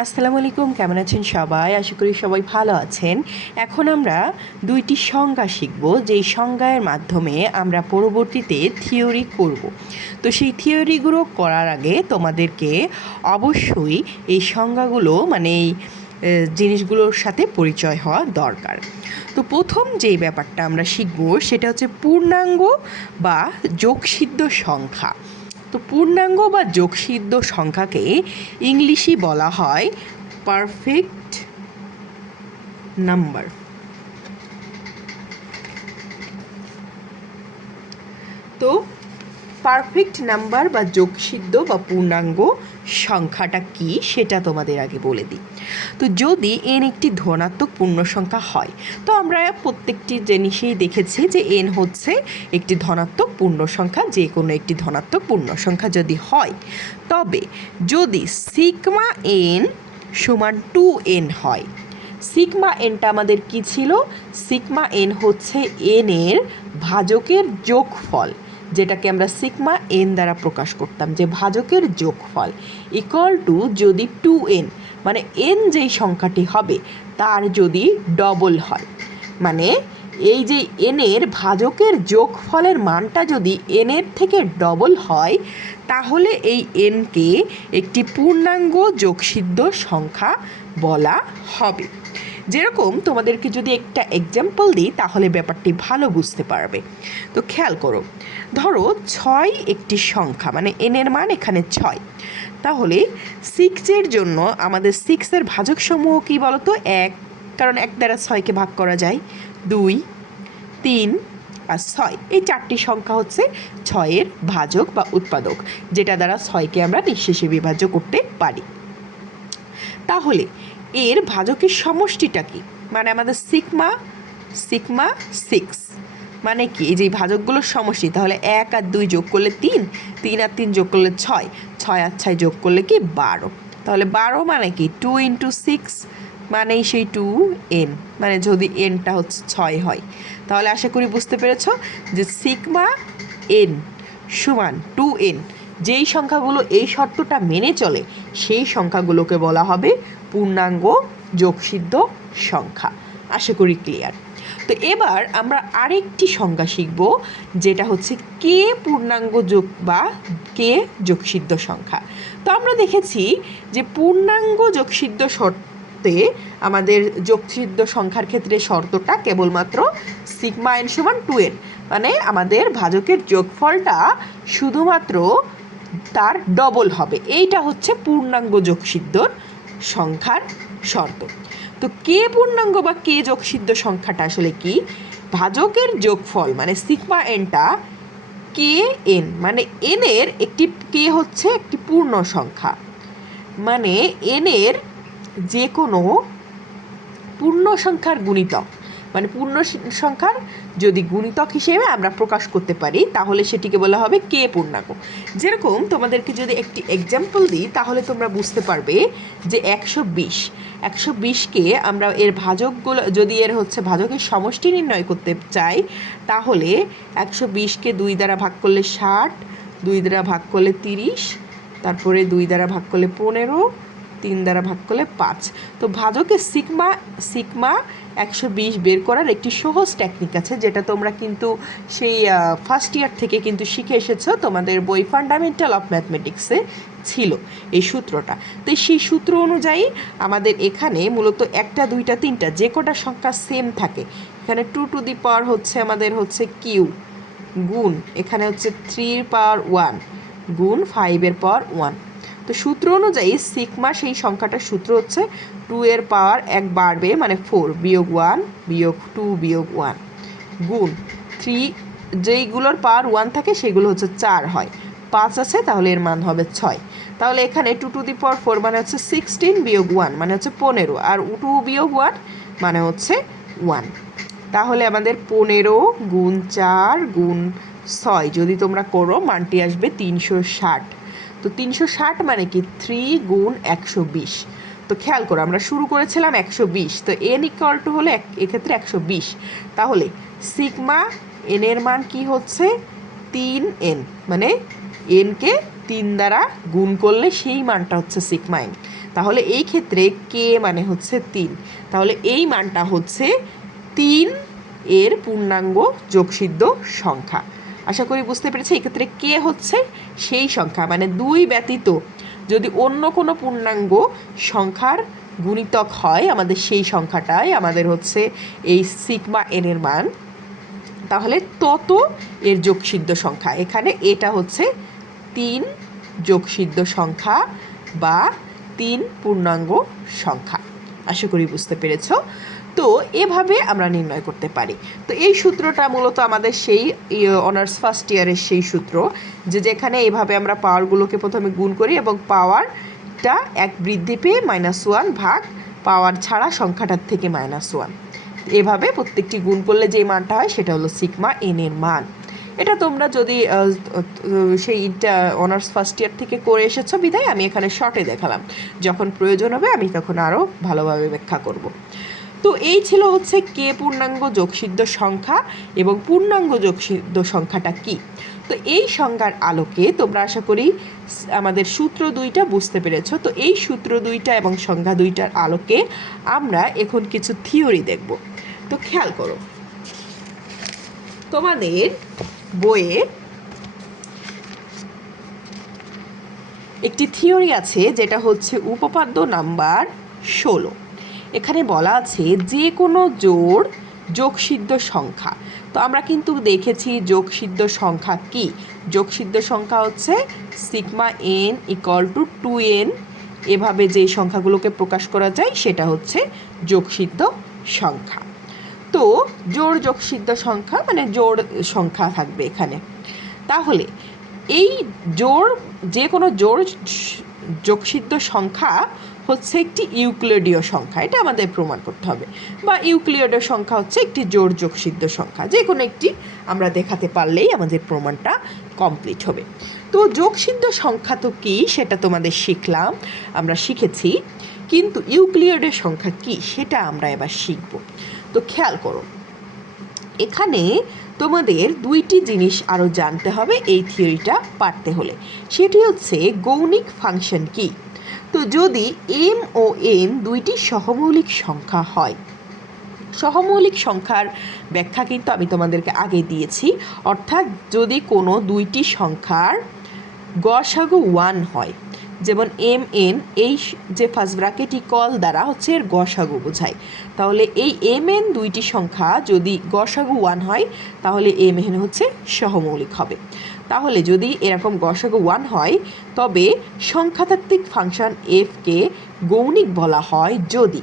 আসসালামু আলাইকুম, কেমন আছেন সবাই? আশা করি সবাই ভালো আছেন। এখন আমরা দুইটি সংজ্ঞা শিখব, যেই সংজ্ঞার মাধ্যমে আমরা পরবর্তীতে থিওরি করব। তো সেই থিওরিগুলো করার আগে তোমাদেরকে অবশ্যই এই সংজ্ঞাগুলো মানে এই জিনিসগুলোর সাথে পরিচয় হওয়া দরকার। তো প্রথম যেই ব্যাপারটা আমরা শিখব, সেটা হচ্ছে পূর্ণাঙ্গ বা যোগসিদ্ধ সংখ্যা। তো পূর্ণাঙ্গ বা যোগসিদ্ধ সংখ্যাকে ইংলিশই বলা হয় পারফেক্ট নাম্বার তো পারফেক্ট নাম্বার বা যোগসিদ্ধ বা পূর্ণাঙ্গ সংখ্যাটা কি সেটা তোমাদের আগে বলে দিই। তো যদি এন একটি ধনাত্মক পূর্ণ সংখ্যা হয়, তো আমরা প্রত্যেকটি জিনিসেই দেখেছি যে এন হচ্ছে একটি ধনাত্মক পূর্ণ সংখ্যা, যে কোনো একটি ধনাত্মক পূর্ণ সংখ্যা যদি হয়। তবে যদি সিগমা এন সমান টু এন হয় সিগমা এনটা আমাদের কি ছিল? সিগমা এন হচ্ছে এন এর ভাজকের যোগফল। যেটাকে আমরা সিগমা এন দ্বারা প্রকাশ করতাম, যে ভাজকের যোগফল ইকুয়াল টু যদি টু এন মানে এন যেই সংখ্যাটি হবে, তার যদি ডবল হয়। মানে এই যে এনের ভাজকের যোগফলের মানটা যদি এনের থেকে ডবল হয়, তাহলে এই এনকে একটি পূর্ণাঙ্গ যোগসিদ্ধ সংখ্যা বলা হবে। যেরকম তোমাদেরকে যদি একটা এক্সাম্পল দিই, তাহলে ব্যাপারটি ভালো বুঝতে পারবে। তো খেয়াল করো, ধরো ছয় একটি সংখ্যা মানে এনের মান এখানে ছয়। তাহলে সিক্সের জন্য আমাদের সিক্সের ভাজক সমূহ কী বলতো? এক, কারণ এক দ্বারা ছয়কে ভাগ করা যায়। দুই, তিন আর ছয়। এই চারটি সংখ্যা হচ্ছে ছয়ের ভাজক বা উৎপাদক, যেটা দ্বারা ছয়কে আমরা নিঃশেষে বিভাজ্য করতে পারি। তাহলে এর ভাজকের সমষ্টিটা কি? মানে আমাদের সিকমা সিকমা সিক্স। মানে কি? এই যে ভাজকগুলোর সমষ্টি, তাহলে এক আর দুই যোগ করলে তিন তিন আর তিন যোগ করলে ছয় ছয় আর ছয় যোগ করলে কি? বারো। তাহলে বারো মানে কি? টু ইন্টু সিক্স মানেই সেই টু এন মানে যদি এনটা হচ্ছে ছয় হয়। তাহলে আশা করি বুঝতে পেরেছ যে সিকমা এন সমান টু এন। যেই সংখ্যাগুলো এই শর্তটা মেনে চলে, সেই সংখ্যাগুলোকে বলা হবে পূর্ণাঙ্গ যোগসিদ্ধ সংখ্যা। আশা করি ক্লিয়ার তো এবার আমরা আরেকটি সংজ্ঞা শিখব, যেটা হচ্ছে কে পূর্ণাঙ্গ যোগ বা কে যোগসিদ্ধ সংখ্যা। তো আমরা দেখেছি যে পূর্ণাঙ্গ যোগসিদ্ধ শর্তে আমাদের যোগসিদ্ধ সংখ্যার ক্ষেত্রে শর্তটা কেবলমাত্র সিগমা এন সমান টু এন মানে আমাদের ভাজকের যোগফলটা শুধুমাত্র তার ডবল হবে। এইটা হচ্ছে পূর্ণাঙ্গ যোগসিদ্ধর সংখ্যার শর্ত। তো কে পূর্ণাঙ্গ বা কে যোগসিদ্ধ সংখ্যাটা আসলে কি? ভাজকের যোগফল মানে সিগমা এনটা কে এন মানে এনের একটি কে হচ্ছে একটি পূর্ণ সংখ্যা। মানে এনের যে কোনো পূর্ণ সংখ্যার গুণিতক মানে পূর্ণ সংখ্যার যদি গুণিতক হিসেবে আমরা প্রকাশ করতে পারি, তাহলে সেটিকে বলা হবে কে পূর্ণাঙ্গ যেরকম তোমাদেরকে যদি একটি এক্সাম্পল দিই, তাহলে তোমরা বুঝতে পারবে যে একশো বিশ, একশো বিশকে আমরা এর ভাজকগুলো, যদি এর হচ্ছে ভাজকের সমষ্টি নির্ণয় করতে চাই, তাহলে একশো বিশকে দুই দ্বারা ভাগ করলে ষাট, দুই দ্বারা ভাগ করলে তিরিশ, তারপরে দুই দ্বারা ভাগ করলে পনেরো, তিন দ্বারা ভাগ করলে পাঁচ। তো ভাজকের সিকমা সিগমা একশো বিশ বের করার একটি সহজ টেকনিক আছে, যেটা তোমরা কিন্তু সেই ফার্স্ট ইয়ার থেকে কিন্তু শিখে এসেছ, তোমাদের বই ফান্ডামেন্টাল অফ ম্যাথমেটিক্সে ছিল এই সূত্রটা। তো সেই সূত্র অনুযায়ী আমাদের এখানে মূলত একটা, দুইটা, তিনটা, যে কটা সংখ্যা সেম থাকে, এখানে টু টু দি পাওয়ার হচ্ছে আমাদের হচ্ছে কিউ গুণ, এখানে হচ্ছে থ্রির পাওয়ার ওয়ান গুণ ফাইভের পাওয়ার ওয়ান তো সূত্র অনুযায়ী সিগমা সেই সংখ্যাটার সূত্র হচ্ছে টু এর পাওয়ার এক বাড়বে মানে ফোর বিয়োগ ওয়ান বিয়োগ টু বিয়োগ ওয়ান গুণ থ্রি যেইগুলোর পাওয়ার ওয়ান থাকে সেগুলো হচ্ছে চার হয়। পাঁচ আছে, তাহলে এর মান হবে ছয়। তাহলে এখানে two to the power four মানে হচ্ছে সিক্সটিন বিয়োগ ওয়ান মানে হচ্ছে পনেরো, আর টু বিয়োগ ওয়ান মানে হচ্ছে ওয়ান তাহলে আমাদের পনেরো গুণ চার গুণ ছয়, যদি তোমরা করো, মানটি আসবে তিনশো ষাট। তো তিনশো ষাট মানে কি থ্রি গুণ একশো বিশ। তো খেয়াল করো, আমরা শুরু করেছিলাম একশো বিশ, তো এন ইকুয়াল টু হলে এক- এক্ষেত্রে একশো বিশ। তাহলে সিগমা এন এর মান কি হচ্ছে? তিন এন মানে এনকে তিন দ্বারা গুণ করলে সেই মানটা হচ্ছে সিগমা এন তাহলে এই ক্ষেত্রে কে মানে হচ্ছে তিন। তাহলে এই মানটা হচ্ছে তিন এর পূর্ণাঙ্গ যোগসিদ্ধ সংখ্যা। আশা করি বুঝতে পেরেছি, এক্ষেত্রে কে হচ্ছে সেই সংখ্যা। মানে দুই ব্যতীত যদি অন্য কোনো পূর্ণাঙ্গ সংখ্যার গুণিতক হয় আমাদের সেই সংখ্যাটাই আমাদের হচ্ছে এই সিগমা এন এর মান, তাহলে তত এর যোগসিদ্ধ সংখ্যা। এখানে এটা হচ্ছে তিন যোগসিদ্ধ সংখ্যা বা তিন পূর্ণাঙ্গ সংখ্যা। আশা করি বুঝতে পেরেছ। তো এভাবে আমরা নির্ণয় করতে পারি। তো এই সূত্রটা মূলত আমাদের সেই অনার্স ফার্স্ট ইয়ারের সেই সূত্র যে যেখানে এভাবে আমরা পাওয়ারগুলোকে প্রথমে গুণ করি এবং পাওয়ারটা এক বৃদ্ধি পেয়ে মাইনাস ওয়ান ভাগ পাওয়ার ছাড়া সংখ্যাটার থেকে মাইনাস ওয়ান এভাবে প্রত্যেকটি গুণ করলে যে মানটা হয় সেটা হলো সিগমা এন এর মান। এটা তোমরা যদি সেই অনার্স ফার্স্ট ইয়ার থেকে করে এসেছ বিধায় আমি এখানে শর্টে দেখালাম। যখন প্রয়োজন হবে আমি তখন আরও ভালোভাবে ব্যাখ্যা করব। তো এই ছিল হচ্ছে কে পূর্ণাঙ্গ যোগসিদ্ধ সংখ্যা এবং পূর্ণাঙ্গ যোগসিদ্ধ সংখ্যাটা কি? তো এই সংজ্ঞার আলোকে তোমরা আশা করি আমাদের সূত্র দুইটা বুঝতে পেরেছ। তো এই সূত্র দুইটা এবং সংখ্যা দুইটার আলোকে আমরা এখন কিছু থিওরি দেখব। তো খেয়াল করো, তোমাদের বইয়ে একটি থিওরি আছে যেটা হচ্ছে উপপাদ্য নাম্বার ষোলো। এখানে বলা আছে যে কোনো জোড় যোগসিদ্ধ সংখ্যা। তো আমরা কিন্তু দেখেছি যোগসিদ্ধ সংখ্যা কি? যোগসিদ্ধ সংখ্যা হচ্ছে sigma N equal to two N এভাবে যে সংখ্যাগুলোকে প্রকাশ করা যায়, সেটা হচ্ছে যোগসিদ্ধ সংখ্যা। তো জোড় যোগসিদ্ধ সংখ্যা মানে জোড় সংখ্যা থাকবে এখানে। তাহলে এই জোড়, যে কোনো স- যোগসিদ্ধ সংখ্যা হচ্ছে একটি ইউক্লিডীয় সংখ্যা, এটা আমাদের প্রমাণ করতে হবে। বা ইউক্লিডীয় সংখ্যা হচ্ছে একটি জোড় যোগসিদ্ধ সংখ্যা, যে কোনো একটি আমরা দেখাতে পারলেই আমাদের প্রমাণটা কমপ্লিট হবে। তো যোগসিদ্ধ সংখ্যা তো কী, সেটা তোমাদের শিখলাম, আমরা শিখেছি, কিন্তু ইউক্লিডের সংখ্যা কি, সেটা আমরা এবার শিখব। তো খেয়াল করো, এখানে তোমাদের দুইটি জিনিস আরও জানতে হবে এই থিওরিটা পারতে হলে, সেটি হচ্ছে গৌণিক ফাংশন কি? তো যদি এম ও এন দুইটি সহমৌলিক সংখ্যা হয়, সহমৌলিক সংখ্যার ব্যাখ্যা কিন্তু আমি তোমাদেরকে আগে দিয়েছি। অর্থাৎ যদি কোনো দুইটি সংখ্যার গসাগু ওয়ান হয়, যেমন এম এন এই যে ফার্স্ট ব্র্যাকেট ইকল দ্বারা হচ্ছে এর গসাগু বোঝায়। তাহলে এই এম এন দুইটি সংখ্যা যদি গসাগু ওয়ান হয়, তাহলে এম এন হচ্ছে সহমৌলিক হবে। তাহলে যদি এরকম গসাগু ওয়ান হয়, তবে সংখ্যাতাত্ত্বিক ফাংশন এফকে গৌণিক বলা হয় যদি।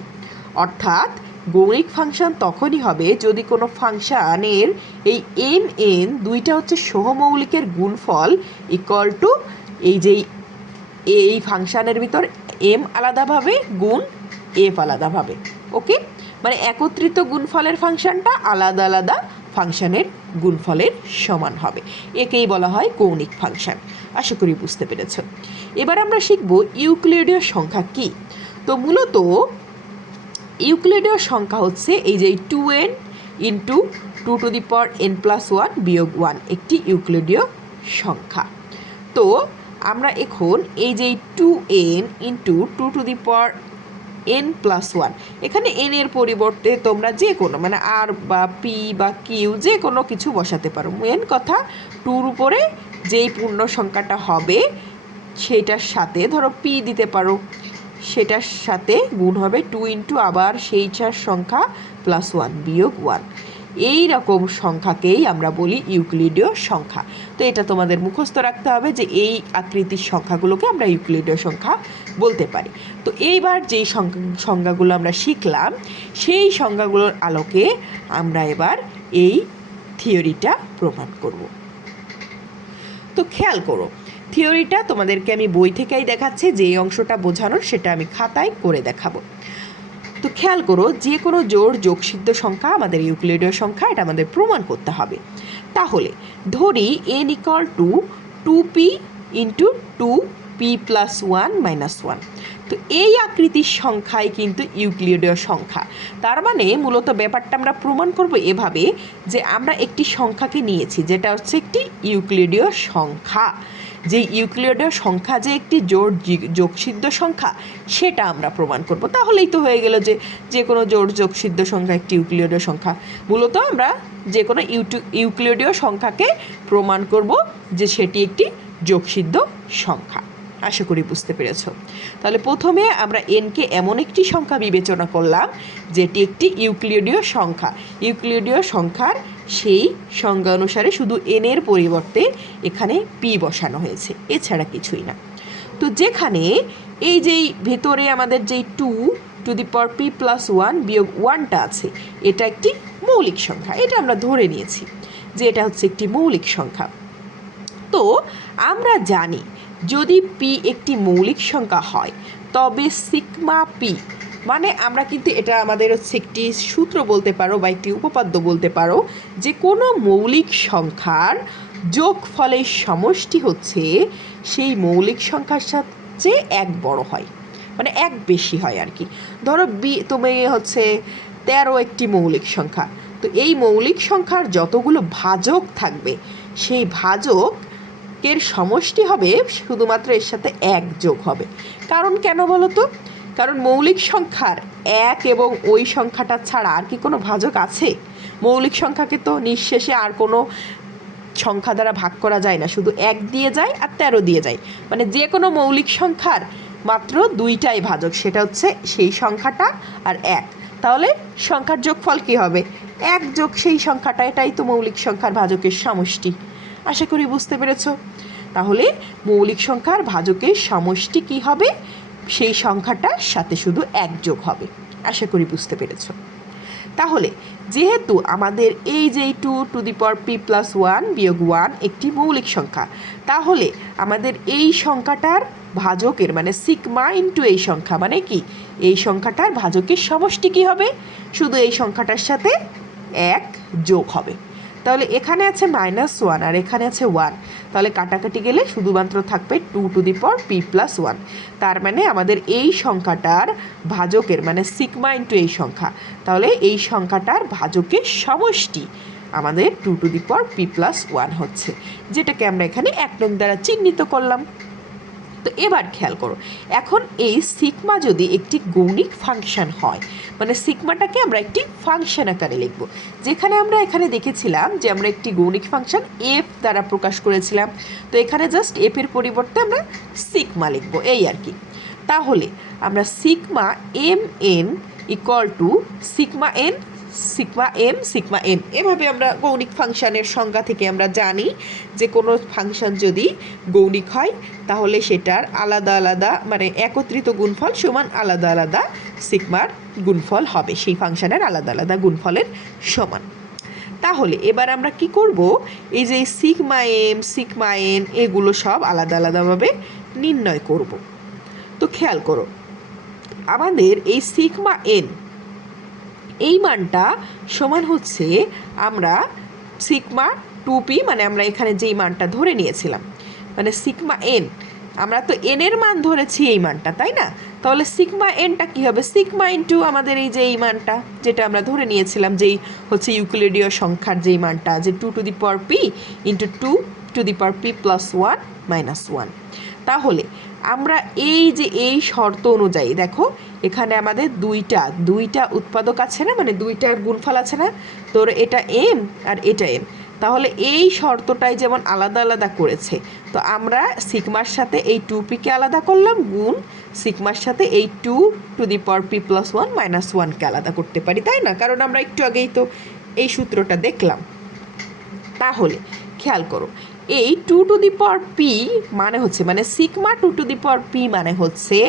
অর্থাৎ গৌণিক ফাংশন তখনই হবে যদি কোনো ফাংশনের এই এম এন দুইটা হচ্ছে সহমৌলিকের গুণফল ইকুয়াল টু এই যে এই ফাংশনের ভিতর এম আলাদাভাবে গুণ এফ আলাদাভাবে ওকে মানে একত্রিত গুণফলের ফাংশনটা আলাদা আলাদা ফাংশনের গুণফলের সমান হবে। একেই বলা হয় কৌণিক ফাংশন। আশা করি বুঝতে পেরেছ। এবার আমরা শিখব ইউক্লিডীয় সংখ্যা কি। তো মূলত ইউক্লিডীয় সংখ্যা হচ্ছে এই যে two N into two to the power N plus one বিয়োগ ওয়ান একটি ইউক্লিডীয় সংখ্যা। তো আমরা এখন এই যে two N into two to the power N plus one এখানে এন এর পরিবর্তে তোমরা যে কোনো মানে আর বা পি বা কিউ যে কোনো কিছু বসাতে পারো। মেন কথা টুর উপরে যেই পূর্ণ সংখ্যাটা হবে, সেটার সাথে ধরো পি দিতে পারো, সেটার সাথে গুণ হবে টু ইন্টু আবার সেইটার সংখ্যা প্লাস ওয়ান বিয়োগ ওয়ান এই রকম সংখ্যাকেই আমরা বলি ইউক্লিডীয় সংখ্যা। তো এটা তোমাদের মুখস্থ রাখতে হবে যে এই আকৃতির সংখ্যাগুলোকে আমরা ইউক্লিডীয় সংখ্যা বলতে পারি। তো এইবার যেই সংজ্ঞাগুলো আমরা শিখলাম, সেই সংজ্ঞাগুলোর আলোকে আমরা এবার এই থিওরিটা প্রমাণ করব। তো খেয়াল করো, থিওরিটা তোমাদেরকে আমি বই থেকেই দেখাচ্ছি যে অংশটা বোঝানোর সেটা আমি খাতায় করে দেখাবো। তো খেয়াল করো, যে কোনো জোর যোগসিদ্ধ সংখ্যা আমাদের ইউক্লিডীয় সংখ্যা, এটা আমাদের প্রমাণ করতে হবে। তাহলে, ধরি N equal to two P into two P plus one minus one তো এই আকৃতির সংখ্যাই কিন্তু ইউক্লিডীয় সংখ্যা। তার মানে মূলত ব্যাপারটা আমরা প্রমাণ করব এভাবে যে আমরা একটি সংখ্যাকে নিয়েছি, যেটা হচ্ছে একটি ইউক্লিডীয় সংখ্যা। যে ইউক্লিডীয় সংখ্যা যে একটি জোড় জি- যোগসিদ্ধ সংখ্যা, সেটা আমরা প্রমাণ করব। তাহলেই তো হয়ে গেল যে যে কোনো জোড় যোগসিদ্ধ সংখ্যা একটি ইউক্লিডীয় সংখ্যা। মূলত আমরা যে কোনো ইউক্লিডীয় সংখ্যাকে প্রমাণ করব যে সেটি একটি যোগসিদ্ধ সংখ্যা। আশা করি বুঝতে পেরেছ। তাহলে প্রথমে আমরা এনকে এমন একটি সংখ্যা বিবেচনা করলাম, যেটি একটি ইউক্লিডীয় সংখ্যা। ইউক্লিডীয় সংখ্যার সেই সংজ্ঞা অনুসারে শুধু এনের পরিবর্তে এখানে পি বসানো হয়েছে, এছাড়া কিছুই না। তো যেখানে এই যেই ভেতরে আমাদের যেই two to the power P plus one বিয়োগ ওয়ানটা আছে, এটা একটি মৌলিক সংখ্যা। এটা আমরা ধরে নিয়েছি যে এটা হচ্ছে একটি মৌলিক সংখ্যা। তো আমরা জানি যদি পি একটি মৌলিক সংখ্যা হয়, তবে সিগমা পি মানে আমরা কিন্তু এটা আমাদের হচ্ছে একটি সূত্র বলতে পারো বা একটি উপপাদ্য বলতে পারো, যে কোনো মৌলিক সংখ্যার যোগফলের সমষ্টি হচ্ছে সেই মৌলিক সংখ্যার সাথে এক বড় হয় মানে এক বেশি হয় আর কি। ধরো বি তুমি হচ্ছে তেরো একটি মৌলিক সংখ্যা, তো এই মৌলিক সংখ্যার যতগুলো ভাজক থাকবে, সেই ভাজক এর সমষ্টি হবে শুধুমাত্র এর সাথে এক যোগ হবে। কারণ কেন বলো তো? কারণ মৌলিক সংখ্যার এক এবং ওই সংখ্যাটা ছাড়া আর কি কোনো ভাজক আছে? মৌলিক সংখ্যাকে তো নিঃশেষে আর কোনো সংখ্যা দ্বারা ভাগ করা যায় না। শুধু এক দিয়ে যায় আর তেরো দিয়ে যায়। মানে যে কোনো মৌলিক সংখ্যার মাত্র দুইটাই ভাজক, সেটা হচ্ছে সেই সংখ্যাটা আর এক। তাহলে সংখ্যার যোগফল কী হবে? এক যোগ সেই সংখ্যাটা, এটাই তো মৌলিক সংখ্যার ভাজকের সমষ্টি। আশা করি বুঝতে পেরেছ। তাহলে মৌলিক সংখ্যার ভাজকের সমষ্টি কী হবে? সেই সংখ্যাটার সাথে শুধু এক যোগ হবে। আশা করি বুঝতে পেরেছ। তাহলে যেহেতু আমাদের এই যে two to the power P plus one বিয়োগ ওয়ান একটি মৌলিক সংখ্যা, তাহলে আমাদের এই সংখ্যাটার ভাজকের মানে সিকমা ইন্টু এই সংখ্যা মানে কি? এই সংখ্যাটার ভাজকের সমষ্টি কী হবে? শুধু এই সংখ্যাটার সাথে এক যোগ হবে। তাহলে এখানে আছে মাইনাস ওয়ান আর এখানে আছে ওয়ান তাহলে কাটাকাটি গেলে শুধুমাত্র থাকবে টু টু দি পর পি প্লাস ওয়ান তার মানে আমাদের এই সংখ্যাটার ভাজকের মানে সিকমা ইন্টু এই সংখ্যা। তাহলে এই সংখ্যাটার ভাজকের সমষ্টি আমাদের টু টু দি পর পি প্লাস ওয়ান হচ্ছে। যেটাকে আমরা এখানে এক নং দ্বারা চিহ্নিত করলাম। তো এবার খেয়াল করো, এখন এই সিকমা যদি একটি গৌণিক ফাংশন হয় মানে সিকমাটাকে আমরা একটি ফাংশন আকারে লিখব। যেখানে আমরা এখানে দেখেছিলাম যে আমরা একটি গৌণিক ফাংশন এফ দ্বারা প্রকাশ করেছিলাম, তো এখানে জাস্ট এফের পরিবর্তে আমরা সিকমা লিখব, এই আর কি। তাহলে আমরা sigma M N equal to sigma N sigma M sigma N এভাবে আমরা গৌণিক ফাংশানের সংজ্ঞা থেকে আমরা জানি যে কোনো ফাংশন যদি গৌণিক হয়, তাহলে সেটার আলাদা আলাদা মানে একত্রিত গুণফল সমান আলাদা আলাদা সিগমার গুণফল হবে। সেই ফাংশনের আলাদা আলাদা গুণফলের সমান। তাহলে এবার আমরা কি করব? এই যে সিগমা এম সিগমা এন এগুলো সব আলাদা আলাদাভাবে নির্ণয় করব। তো খেয়াল করো, আমাদের এই সিগমা এন এই মানটা সমান হচ্ছে আমরা সিগমা টু পি মানে আমরা এখানে যেই মানটা ধরে নিয়েছিলাম মানে সিকমা এন। আমরা তো এন এর মান ধরেছি এই মানটা, তাই না? তাহলে সিগমা এনটা কী হবে? সিগমা ইন্টু আমাদের এই যে এই মানটা, যেটা আমরা ধরে নিয়েছিলাম, যেই হচ্ছে ইউক্লিডীয় সংখ্যার যেই মানটা, যে two to the power P into two to the power P plus one minus one. তাহলে আমরা এই যে এই শর্ত অনুযায়ী, দেখো, এখানে আমাদের দুইটা দুইটা উৎপাদক আছে না? মানে দুইটা গুণফল আছে না? তোর এটা এম আর এটা এম তাহলে এই শর্তটাই যেমন আলাদা আলাদা করেছে, তো আমরা সিগমার সাথে এই টু পিকে আলাদা করলাম, গুণ সিগমার সাথে এই two to the power P plus one minus ওয়ানকে আলাদা করতে পারি, তাই না? কারণ আমরা একটু আগেই তো এই সূত্রটা দেখলাম। তাহলে, খেয়াল করো এই two to the power P মানে হচ্ছে মানে sigma two to the power P মানে হচ্ছে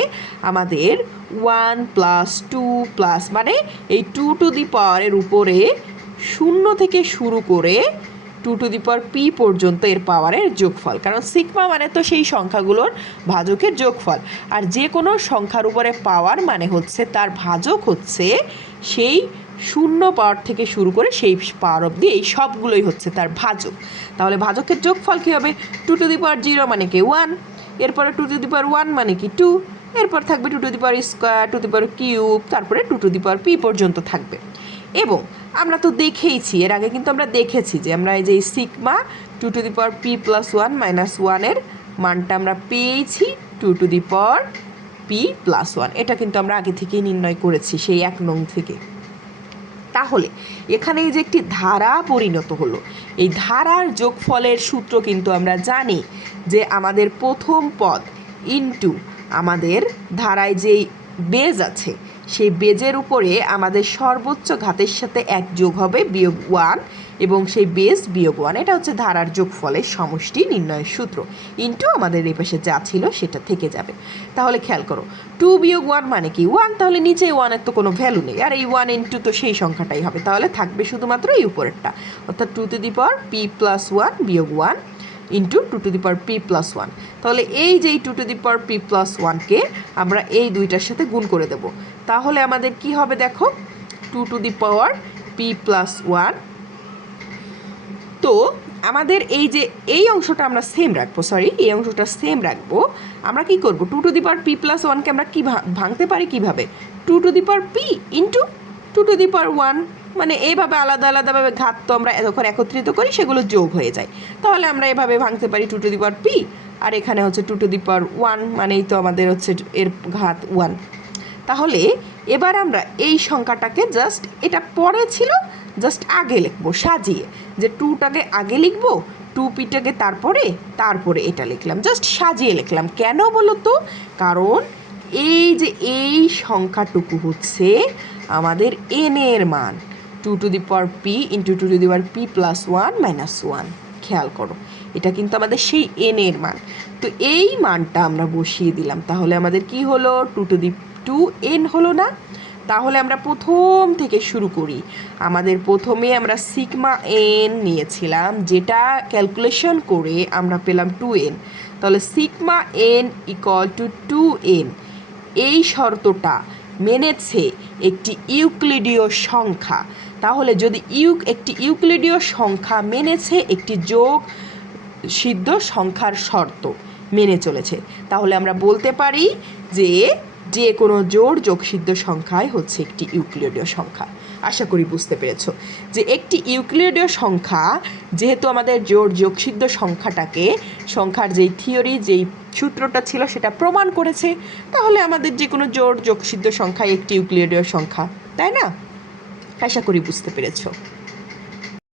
আমাদের ওয়ান প্লাস টু প্লাস মানে এই টু টু দি পাওয়ারের উপরে শূন্য থেকে শুরু করে two to the power P পর্যন্ত এর পাওয়ারের যোগফল। কারণ সিগমা মানে তো সেই সংখ্যাগুলোর ভাজকের যোগফল। আর যে কোনো সংখ্যার উপরে পাওয়ার মানে হচ্ছে, তার ভাজক হচ্ছে সেই শূন্য পাওয়ার থেকে শুরু করে সেই পাওয়ার অবধি এই সবগুলোই হচ্ছে তার ভাজক। তাহলে ভাজকের যোগফল কী হবে? Two to the power zero মানে কি ওয়ান এরপরে two to the power one মানে কি টু এরপর থাকবে two to the power square two the power cube তারপরে two to the power P পর্যন্ত থাকবে। এবং আমরা তো দেখেইছি, এর আগে কিন্তু আমরা দেখেছি যে আমরা এই যে sigma two to the power P plus one minus ওয়ানের মানটা আমরা পেয়েছি two to the power P plus one এটা কিন্তু আমরা আগে থেকেই নির্ণয় করেছি সেই এক নং থেকে। তাহলে এখানে এই যে একটি ধারা পরিণত হলো, এই ধারার যোগফলের সূত্র কিন্তু আমরা জানি যে আমাদের প্রথম পদ ইনটু আমাদের ধারায় যেই বেজ আছে, সেই বেজের উপরে আমাদের সর্বোচ্চ ঘাতের সাথে এক যোগ হবে বিয়োগ ওয়ান এবং সেই বেজ বিয়োগ ওয়ান, এটা হচ্ছে ধারার যোগফলের সমষ্টি নির্ণয়ের সূত্র। ইনটু আমাদের এই পাশে যা ছিল সেটা থেকে যাবে। তাহলে খেয়াল করো, টু বিয়োগ ওয়ান মানে কি? ওয়ান তাহলে নিচে ওয়ানের তো কোনো ভ্যালু নেই। আর এই ওয়ান ইন্টু তো সেই সংখ্যাটাই হবে। তাহলে থাকবে শুধুমাত্র এই উপরেরটা। অর্থাৎ two to the power P plus one বিয়োগ one into two to the power P plus one. তাহলে এই যে two to the power P plus ওয়ানকে আমরা এই দুইটার সাথে গুণ করে দেব। তাহলে আমাদের কি হবে দেখো? Two to the power P plus one তো আমাদের এই যে, এই অংশটা আমরা সেম রাখব সরি এই অংশটা সেম রাখব। আমরা কি করব? Two to the power P plus ওয়ানকে আমরা কী ভাঙতে পারি কীভাবে? Two to the power P into two to the power one মানে এইভাবে আলাদা আলাদাভাবে ঘাত তো আমরা এতক্ষণ একত্রিত করি, সেগুলো যোগ হয়ে যায়। তাহলে আমরা এভাবে ভাঙতে পারি two to the power P আর এখানে হচ্ছে two to the power one মানেই তো আমাদের হচ্ছে এর ঘাত ওয়ান তাহলে এবার আমরা এই সংখ্যাটাকে জাস্ট এটা পরে ছিল জাস্ট আগে লিখব, সাজিয়ে। যে টুটাকে আগে লিখব টু পিটাকে তারপরে তারপরে এটা লিখলাম। জাস্ট সাজিয়ে লিখলাম। কেন বলো তো? কারণ এই যে এই সংখ্যাটুকু হচ্ছে আমাদের এন এর মান। Two to the power P into two to the power P plus one minus one খেয়াল করো, এটা কিন্তু আমাদের সেই এন এর মান। তো এই মানটা আমরা বসিয়ে দিলাম। তাহলে আমাদের কি হলো? Two to the, two N হলো না। তাহলে আমরা প্রথম থেকে শুরু করি। আমাদের প্রথমে আমরা সিগমা এন নিয়েছিলাম, যেটা ক্যালকুলেশন করে আমরা পেলাম টু এন তাহলে sigma N equal to two N এই শর্তটা মেনেছে একটি ইউক্লিডীয় সংখ্যা। তাহলে যদি ইউক একটি ইউক্লিডীয় সংখ্যা মেনেছে একটি যোগ সিদ্ধ সংখ্যার শর্ত মেনে চলেছে। তাহলে আমরা বলতে পারি যে যে কোনো জোড় যোগসিদ্ধ সংখ্যাই হচ্ছে একটি ইউক্লিডীয় সংখ্যা। আশা করি বুঝতে পেরেছ যে একটি ইউক্লিডীয় সংখ্যা যেহেতু আমাদের জোড় যোগসিদ্ধ সংখ্যাটাকে, সংখ্যার যেই থিওরি, যেই সূত্রটা ছিল সেটা প্রমাণ করেছে, তাহলে আমাদের যে কোনো জোড় যোগসিদ্ধ সংখ্যা একটি ইউক্লিডীয় সংখ্যা, তাই না? আশা করি বুঝতে পেরেছ।